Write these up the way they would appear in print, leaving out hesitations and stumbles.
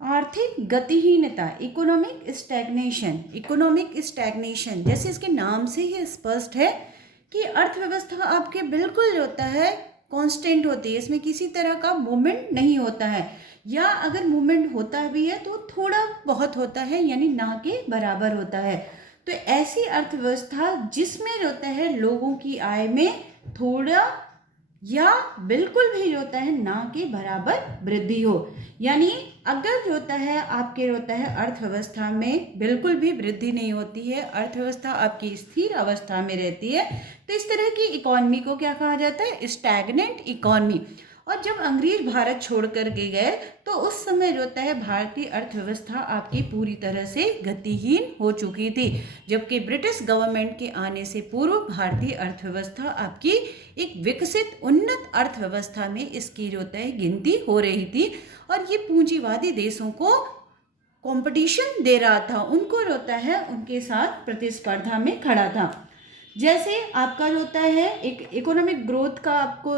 आर्थिक गतिहीनता, economic stagnation जैसे इसके नाम से ही स्पष्ट है कि अर्थव्यवस्था आपके बिल्कुल होता है कांस्टेंट होती है, इसमें किसी तरह का मूवमेंट नहीं होता है, या अगर मूवमेंट होता भी है तो थोड़ा बहुत होता है, यानी ना के बराबर होता है। तो ऐसी अर्थव्यवस्था जिसमें होता है लोगों की आय में थोड़ा या बिल्कुल भी होता है ना के बराबर वृद्धि हो, यानी अगर होता है आपके होता है अर्थव्यवस्था में बिल्कुल भी वृद्धि नहीं होती है, अर्थव्यवस्था आपकी स्थिर अवस्था में रहती है, तो इस तरह की इकोनॉमी को क्या कहा जाता है? Stagnant economy. और जब अंग्रेज भारत छोड़ कर के गए तो उस समय होता है भारतीय अर्थव्यवस्था आपकी पूरी तरह से गतिहीन हो चुकी थी, जबकि ब्रिटिश गवर्नमेंट के आने से पूर्व भारतीय अर्थव्यवस्था आपकी एक विकसित उन्नत अर्थव्यवस्था में इसकी होता है गिनती हो रही थी, और ये पूंजीवादी देशों को कंपटीशन दे रहा था, उनको होता है उनके साथ प्रतिस्पर्धा में खड़ा था। जैसे आपका होता है एक इकोनॉमिक ग्रोथ का आपको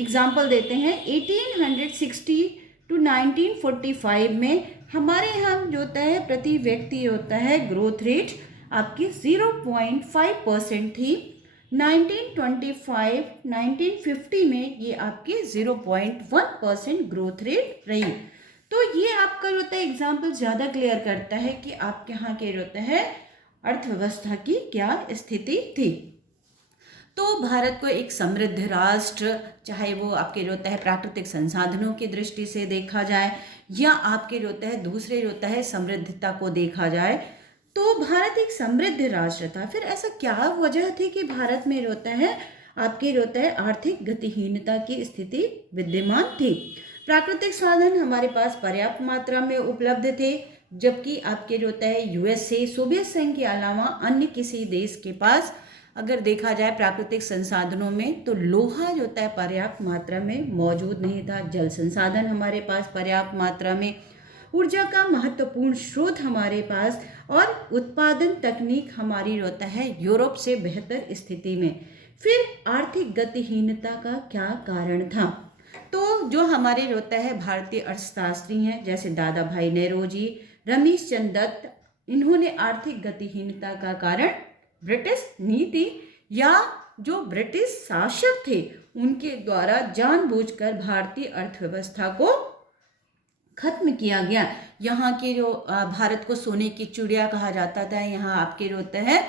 एग्जाम्पल देते हैं, 1860 टू 1945 में हमारे यहाँ जो होता है प्रति व्यक्ति होता है ग्रोथ रेट आपकी 0.5% थी। 1925 1950 में ये आपके 0.1% ग्रोथ रेट रही। तो ये आपका होता है एग्जाम्पल ज़्यादा क्लियर करता है कि आपके यहाँ के होता है अर्थव्यवस्था की क्या स्थिति थी। तो भारत को एक समृद्ध राष्ट्र, चाहे वो आपके होता है प्राकृतिक संसाधनों की दृष्टि से देखा जाए या आपके होता है दूसरे होता है समृद्धता को देखा जाए, तो भारत एक समृद्ध राष्ट्र था। फिर ऐसा क्या वजह थी कि भारत में होता है आपके होता है आर्थिक गतिहीनता की स्थिति विद्यमान थी? प्राकृतिक साधन हमारे पास पर्याप्त मात्रा में उपलब्ध थे, जबकि आपके होता है यूएसए, सोवियत संघ के अलावा अन्य किसी देश के पास अगर देखा जाए प्राकृतिक संसाधनों में तो लोहा जो होता है पर्याप्त मात्रा में मौजूद नहीं था, जल संसाधन हमारे पास पर्याप्त मात्रा में, ऊर्जा का महत्वपूर्ण स्रोत हमारे पास, और उत्पादन तकनीक हमारी होता है यूरोप से बेहतर स्थिति में। फिर आर्थिक गतिहीनता का क्या कारण था? तो जो हमारे होता है भारतीय अर्थशास्त्री हैं जैसे दादा भाई नौरोजी, रमेश चंद्र दत्त, इन्होंने आर्थिक गतिहीनता का कारण ब्रिटिश नीति या जो ब्रिटिश शासक थे उनके द्वारा जानबूझकर भारतीय अर्थव्यवस्था को खत्म किया गया। यहाँ के जो भारत को सोने की चिड़िया कहा जाता था, यहाँ आपके होता है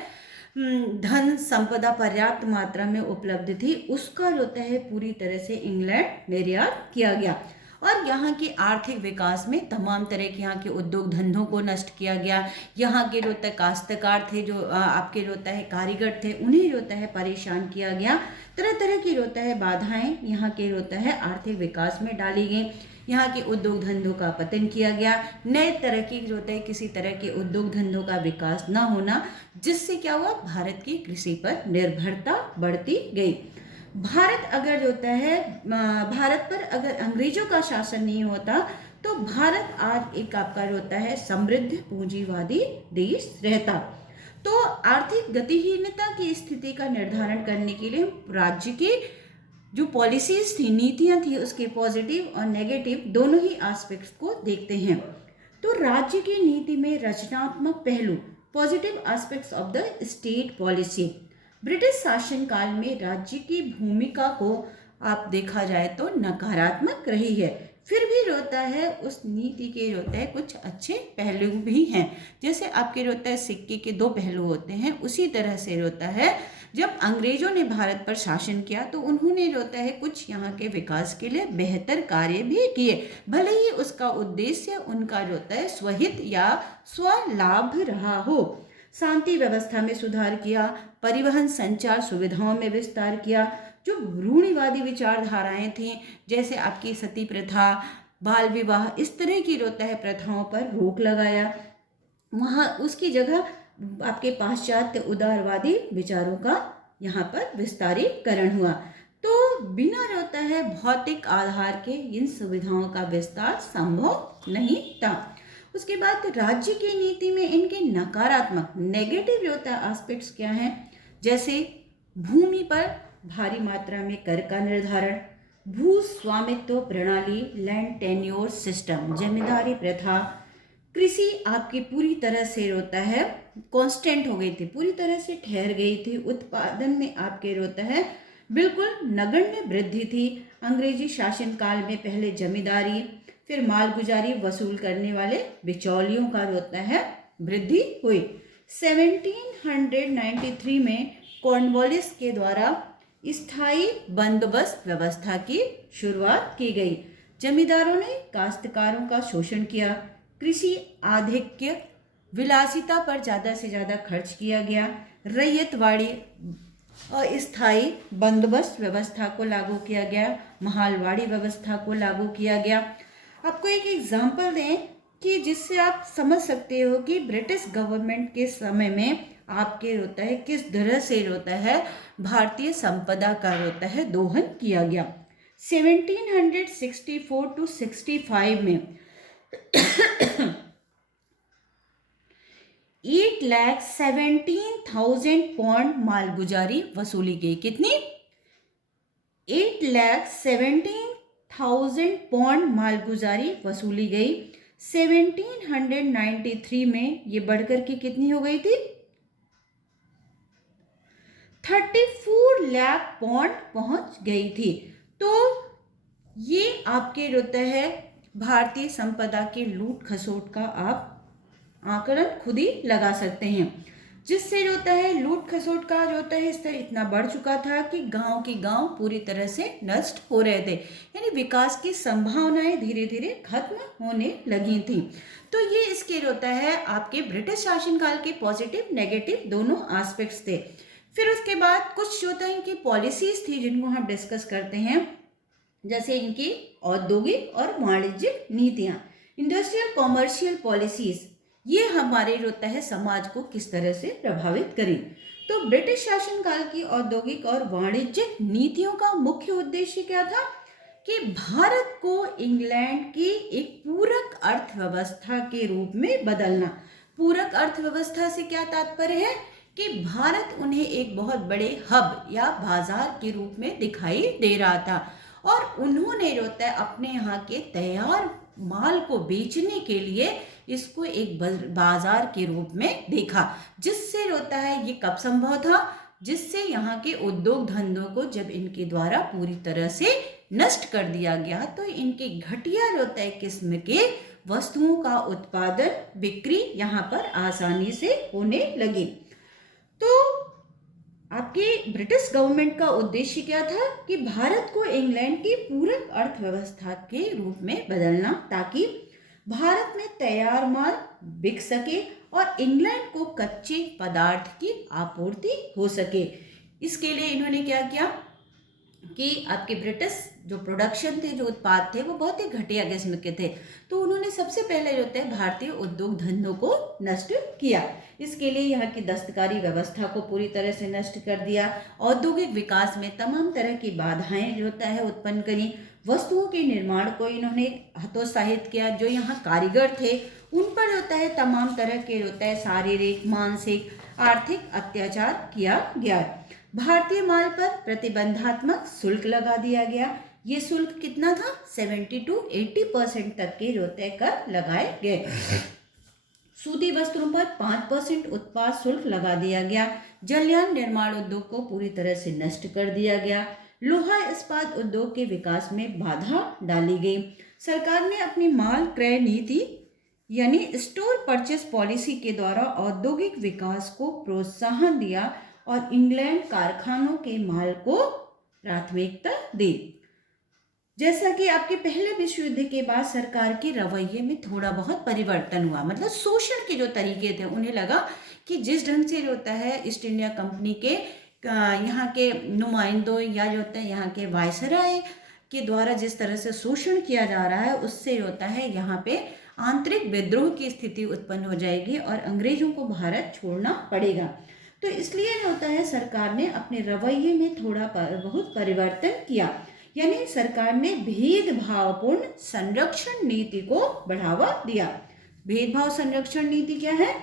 धन संपदा पर्याप्त मात्रा में उपलब्ध थी, उसका होता है पूरी तरह से इंग्लैंड निर्यात किया गया, और यहाँ के आर्थिक विकास में तमाम तरह के यहाँ के उद्योग धंधों को नष्ट किया गया। यहाँ के होता है काश्तकार थे, जो आपके होता है कारीगर थे, उन्हें होता है परेशान किया गया। तरह तरह की होता है बाधाएं यहाँ के होता है आर्थिक विकास में डाली गई। यहाँ के उद्योग धंधों का पतन किया गया, नए तरह की जो होता है किसी तरह के उद्योग धंधों का विकास ना होना, जिससे क्या हुआ भारत की कृषि पर निर्भरता बढ़ती गई। भारत अगर होता है भारत पर अगर अंग्रेजों का शासन नहीं होता तो भारत आज एक आपका होता है समृद्ध पूंजीवादी देश रहता। तो आर्थिक गतिहीनता की स्थिति का निर्धारण करने के लिए राज्य की जो पॉलिसीज थी, नीतियां थी, उसके पॉजिटिव और नेगेटिव दोनों ही एस्पेक्ट्स को देखते हैं। तो राज्य की नीति में रचनात्मक पहलू, positive aspects of the state policy. British शासन काल में राज्य की भूमिका को आप देखा जाए तो नकारात्मक रही है, फिर भी होता है उस नीति के होता है कुछ अच्छे पहलू भी हैं। जैसे आपके होता है सिक्के के दो पहलू होते हैं, उसी तरह से होता है जब अंग्रेजों ने भारत पर शासन किया तो उन्होंने होता है कुछ यहाँ के विकास के लिए बेहतर कार्य भी किए, भले ही उसका उद्देश्य उनका होता है स्वहित या स्वलाभ रहा हो। शांति व्यवस्था में सुधार किया, परिवहन संचार सुविधाओं में विस्तार किया, जो रूढ़िवादी विचारधाराएं थीं जैसे आपकी सती प्रथा, बाल विवाह, इस तरह की होता है प्रथाओं पर रोक लगाया, वहाँ उसकी जगह आपके पाश्चात्य उदारवादी विचारों का यहाँ पर विस्तारीकरण हुआ। तो बिना होता है भौतिक आधार के इन सुविधाओं का विस्तार संभव नहीं था। उसके बाद राज्य की नीति में इनके नकारात्मक नेगेटिव होता है एस्पेक्ट्स क्या हैं? जैसे भूमि पर भारी मात्रा में कर का निर्धारण, भू स्वामित्व प्रणाली, लैंड टेन्योर सिस्टम, जमींदारी प्रथा, कृषि आपकी पूरी तरह से होता है कांस्टेंट हो गई थी, पूरी तरह से ठहर गई थी। उत्पादन में आपके होता है बिल्कुल नगण्य वृद्धि थी। अंग्रेजी शासनकाल में पहले जमींदारी, फिर मालगुजारी वसूल करने वाले बिचौलियों का होता है वृद्धि हुई। 1793 में कॉर्नवालिस के द्वारा स्थायी बंदोबस्त व्यवस्था की शुरुआत की गई। जमींदारों ने काश्तकारों का शोषण किया, कृषि आधिक्य, विलासिता पर ज़्यादा से ज़्यादा खर्च किया गया, रैयतवाड़ी अस्थायी बंदोबस्त व्यवस्था को लागू किया गया, महालवाड़ी व्यवस्था को लागू किया गया। आपको एक एग्जाम्पल दें कि जिससे आप समझ सकते हो कि ब्रिटिश गवर्नमेंट के समय में आपके होता है किस तरह से होता है भारतीय संपदा का होता है दोहन किया गया। 1764 टू 65 में 8,17,000 पौंड मालगुजारी वसूली गई। कितनी? 8,17,000 पौंड मालगुजारी वसूली गई। 1793 में ये बढ़कर के कितनी हो गई थी? 34 लाख पौंड पहुंच गई थी। तो ये आपके होता है भारतीय संपदा के लूट खसोट का आप आकलन खुद ही लगा सकते हैं, जिससे जो होता है लूट खसोट का जो होता है स्तर इतना बढ़ चुका था कि गांव के गांव पूरी तरह से नष्ट हो रहे थे, यानी विकास की संभावनाएं धीरे धीरे खत्म होने लगी थी। तो ये इसके होता है आपके ब्रिटिश शासनकाल के पॉजिटिव नेगेटिव दोनों एस्पेक्ट्स थे। फिर उसके बाद कुछ जो होता है इनकी पॉलिसीज थी जिनको हम डिस्कस करते हैं, जैसे इनकी औद्योगिक और वाणिज्यिक नीतियां, इंडस्ट्रियल कॉमर्शियल पॉलिसीज, ये हमारे होता है समाज को किस तरह से प्रभावित करें। तो ब्रिटिश शासनकाल की औद्योगिक और वाणिज्यिक नीतियों का मुख्य उद्देश्य क्या था कि भारत को इंग्लैंड की एक पूरक अर्थव्यवस्था के रूप में बदलना। पूरक अर्थव्यवस्था से क्या तात्पर्य है कि भारत उन्हें एक बहुत बड़े हब या बाजार के रूप में दिखाई दे रहा था और उन्होंने होता है अपने यहाँ के तैयार माल को बेचने के लिए इसको एक बाजार के रूप में देखा, जिससे होता है ये कब संभव था, जिससे यहाँ के उद्योग धंधों को जब इनके द्वारा पूरी तरह से नष्ट कर दिया गया तो इनके घटिया होता है किस्म के वस्तुओं का उत्पादन बिक्री यहाँ पर आसानी से होने लगी। तो आपके ब्रिटिश गवर्नमेंट का उद्देश्य क्या था कि भारत को इंग्लैंड की पूरक अर्थव्यवस्था के रूप में बदलना, ताकि भारत में तैयार माल बिक सके और इंग्लैंड को कच्चे पदार्थ की आपूर्ति हो सके। इसके लिए इन्होंने क्या किया कि आपके ब्रिटिश जो प्रोडक्शन थे, जो उत्पाद थे, वो बहुत ही घटिया किस्म के थे। तो उन्होंने सबसे पहले जो है भारतीय उद्योग धंधों को नष्ट किया। इसके लिए यहाँ की दस्तकारी व्यवस्था को पूरी तरह से नष्ट कर दिया। औद्योगिक विकास में तमाम तरह की बाधाएं जो होता है उत्पन्न करी। वस्तुओं के निर्माण को इन्होंने हतोत्साहित किया। जो यहाँ कारीगर थे उन पर होता है तमाम तरह के होता है शारीरिक, मानसिक, आर्थिक अत्याचार किया गया। भारतीय माल पर प्रतिबंधात्मक शुल्क लगा दिया गया। ये शुल्क कितना था? 70 to 80% तक के होते हैं कर लगाए गए। सूती वस्त्रों पर 5% उत्पाद शुल्क लगा दिया गया। जलयान निर्माण उद्योग को पूरी तरह से नष्ट कर दिया गया। लोहा इस्पात उद्योग के विकास में बाधा डाली गई। सरकार ने अपनी माल क्रय नीति यानी स्टोर परचेस पॉलिसी के द्वारा औद्योगिक विकास को प्रोत्साहन दिया और इंग्लैंड कारखानों के माल को प्राथमिकता दी। जैसा कि आपके पहले विश्व युद्ध के बाद सरकार के रवैये में थोड़ा बहुत परिवर्तन हुआ, मतलब शोषण के जो तरीके थे, उन्हें लगा कि जिस ढंग से होता है ईस्ट इंडिया कंपनी के यहाँ के नुमाइंदों या जो होता है यहाँ के वायसराय के द्वारा जिस तरह से शोषण किया जा रहा है, उससे होता है यहाँ पे आंतरिक विद्रोह की स्थिति उत्पन्न हो जाएगी और अंग्रेजों को भारत छोड़ना पड़ेगा। तो इसलिए होता है सरकार ने अपने रवैये में थोड़ा बहुत परिवर्तन किया, यानी सरकार ने भेदभावपूर्ण संरक्षण नीति को बढ़ावा दिया। भेदभाव संरक्षण नीति क्या है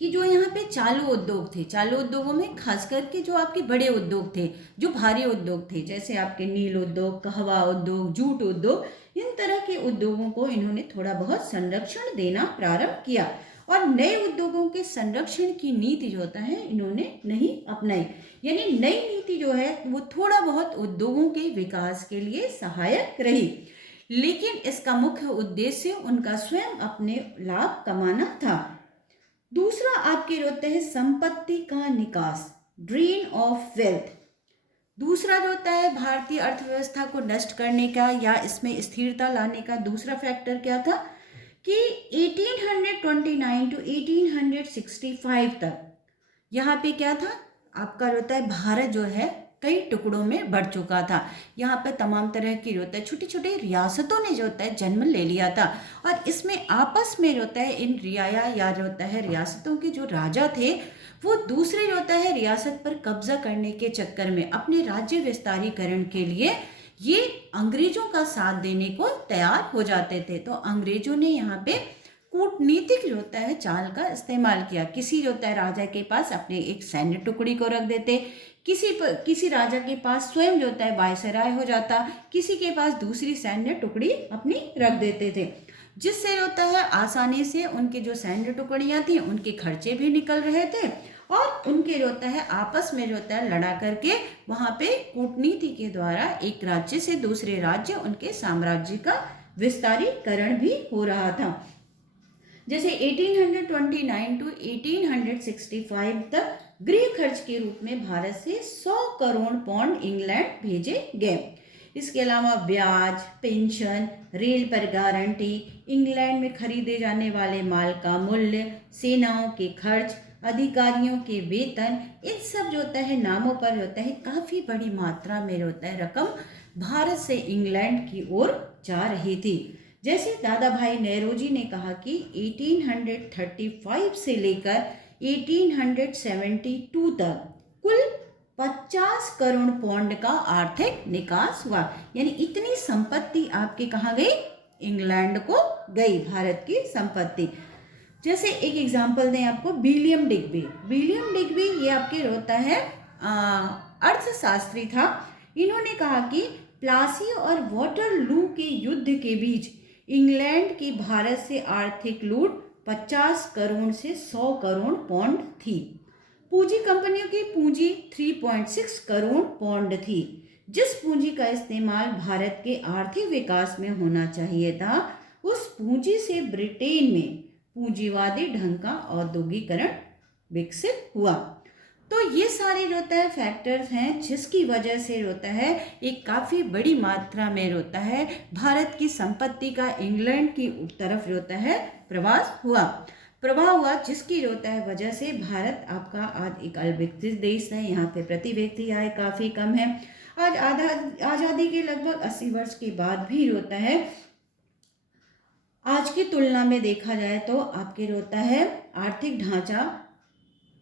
कि जो यहाँ पे चालू उद्योग थे, चालू उद्योगों में खास करके जो आपके बड़े उद्योग थे, जो भारी उद्योग थे, जैसे आपके नील उद्योग, कहवा उद्योग, जूट उद्योग, इन तरह के उद्योगों को इन्होंने थोड़ा बहुत संरक्षण देना प्रारंभ किया और नए उद्योगों के संरक्षण की नीति जो होता है इन्होंने नहीं अपनाई। यानी नई नीति जो है वो थोड़ा बहुत उद्योगों के विकास के लिए सहायक रही, लेकिन इसका मुख्य उद्देश्य उनका स्वयं अपने लाभ कमाना था। दूसरा आपके होता है संपत्ति का निकास, ड्रेन ऑफ वेल्थ। दूसरा जो होता है भारतीय अर्थव्यवस्था को नष्ट करने का या इसमें स्थिरता लाने का दूसरा फैक्टर क्या था कि 1829 टू 1865 तक यहाँ पे क्या था, आपका होता है भारत जो है कई टुकड़ों में बढ़ चुका था। यहाँ पे तमाम तरह की होता है छोटी छोटी रियासतों ने जो होता है जन्म ले लिया था और इसमें आपस में जो होता है इन रियाया या जो होता है रियासतों के जो राजा थे वो दूसरे जो होता है रियासत पर कब्जा करने के चक्कर में अपने राज्य विस्तारीकरण के लिए ये अंग्रेजों का साथ देने को तैयार हो जाते थे। तो अंग्रेजों ने यहाँ पे कूटनीतिक जो होता है चाल का इस्तेमाल किया। किसी जो होता है राजा के पास अपने एक सैन्य टुकड़ी को रख देते, किसी राजा के पास स्वयं जो होता है वायसराय हो जाता, किसी के पास दूसरी सैन्य टुकड़ी अपनी रख देते थे, जिससे होता है आसानी से उनके जो सैन्य टुकड़ियां थी उनके खर्चे भी निकल रहे थे और उनके जो होता है आपस में जो होता है लड़ा करके वहाँ पे कूटनीति के द्वारा एक राज्य से दूसरे राज्य उनके साम्राज्य का विस्तारीकरण भी हो रहा था। जैसे 1829 टू 1865 तक गृह खर्च के रूप में भारत से 100 करोड़ पाउंड इंग्लैंड भेजे गए। इसके अलावा ब्याज, पेंशन, रेल पर गारंटी, इंग्लैंड में खरीदे जाने वाले माल का मूल्य, सेनाओं के खर्च, अधिकारियों के वेतन, इन सब जो होता है नामों पर होता है काफ़ी बड़ी मात्रा में होता है रकम भारत से इंग्लैंड की ओर जा रही थी। जैसे दादा भाई नेहरूजी ने कहा कि 1835 से लेकर 1872 तक कुल 50 करोड़ पाउंड का आर्थिक निकास हुआ। यानी इतनी संपत्ति आपके कहाँ गई, इंग्लैंड को गई भारत की संपत्ति। जैसे एक एग्जांपल दें आपको, विलियम डिग्बी ये आपके होता है अर्थशास्त्री था। इन्होंने कहा कि प्लासी और वाटरलू के युद्ध के बीच इंग्लैंड की भारत से आर्थिक लूट 50 करोड़ से 100 करोड़ पाउंड थी। पूंजी कंपनियों की पूंजी 3.6 करोड़ पाउंड थी। जिस पूंजी का इस्तेमाल भारत के आर्थिक विकास में होना चाहिए था, उस पूंजी से ब्रिटेन में पूंजीवादी ढंग का औद्योगिकरण विकसित हुआ। तो ये सारे होता है फैक्टर्स हैं जिसकी वजह से होता है एक काफ़ी बड़ी मात्रा में होता है भारत की संपत्ति का इंग्लैंड की तरफ होता है प्रवाह हुआ, जिसकी होता है वजह से भारत आपका आज एक अविकसित देश है। यहाँ पे प्रति व्यक्ति आय काफ़ी कम है। आज आज़ादी के लगभग 80 वर्ष के बाद भी होता है आज की तुलना में देखा जाए तो आपके होता है आर्थिक ढांचा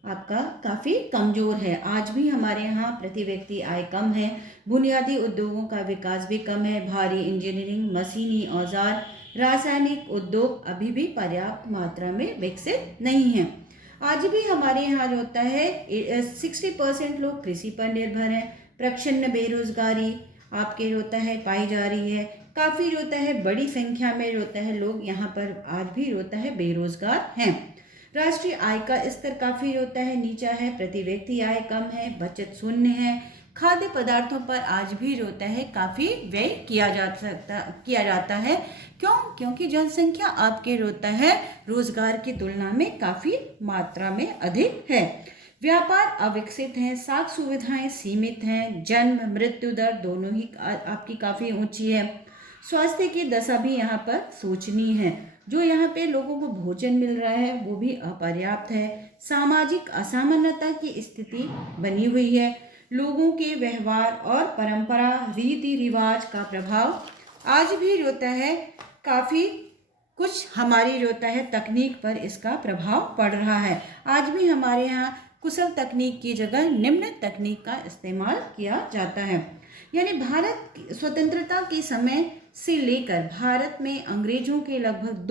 आपका काफ़ी कमज़ोर है। आज भी हमारे यहाँ प्रति व्यक्ति आय कम है, बुनियादी उद्योगों का विकास भी कम है, भारी इंजीनियरिंग, मशीनी औजार, रासायनिक उद्योग अभी भी पर्याप्त मात्रा में विकसित नहीं है। आज भी हमारे यहाँ जो होता है 60% लोग कृषि पर निर्भर हैं। प्रच्छन्न बेरोजगारी आपके होता है पाई जा रही है। काफ़ी होता है बड़ी संख्या में होता है लोग यहाँ पर आज भी होता है बेरोजगार हैं। राष्ट्रीय आय का स्तर काफ़ी होता है नीचा है, प्रति व्यक्ति आय कम है, बचत शून्य है। खाद्य पदार्थों पर आज भी होता है काफ़ी व्यय किया जाता है। क्योंकि जनसंख्या आपके होता है रोजगार की तुलना में काफ़ी मात्रा में अधिक है। व्यापार अविकसित हैं, साख सुविधाएं सीमित हैं, जन्म मृत्यु दर दोनों ही आपकी काफ़ी ऊंची है। स्वास्थ्य की दशा भी यहाँ पर सोचनीय है। जो यहाँ पे लोगों को भोजन मिल रहा है वो भी अपर्याप्त है। सामाजिक असमानता की स्थिति बनी हुई है। लोगों के व्यवहार और परंपरा रीति रिवाज का प्रभाव आज भी होता है काफ़ी कुछ हमारी होता है तकनीक पर इसका प्रभाव पड़ रहा है। आज भी हमारे यहाँ कुशल तकनीक की जगह निम्न तकनीक का इस्तेमाल किया जाता है। यानी भारत स्वतंत्रता के समय से लेकर भारत में अंग्रेजों के लगभग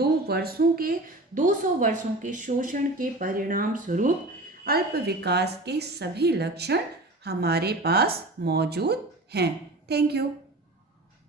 200 वर्षों के शोषण के परिणाम स्वरूप अल्प विकास के सभी लक्षण हमारे पास मौजूद हैं। Thank you.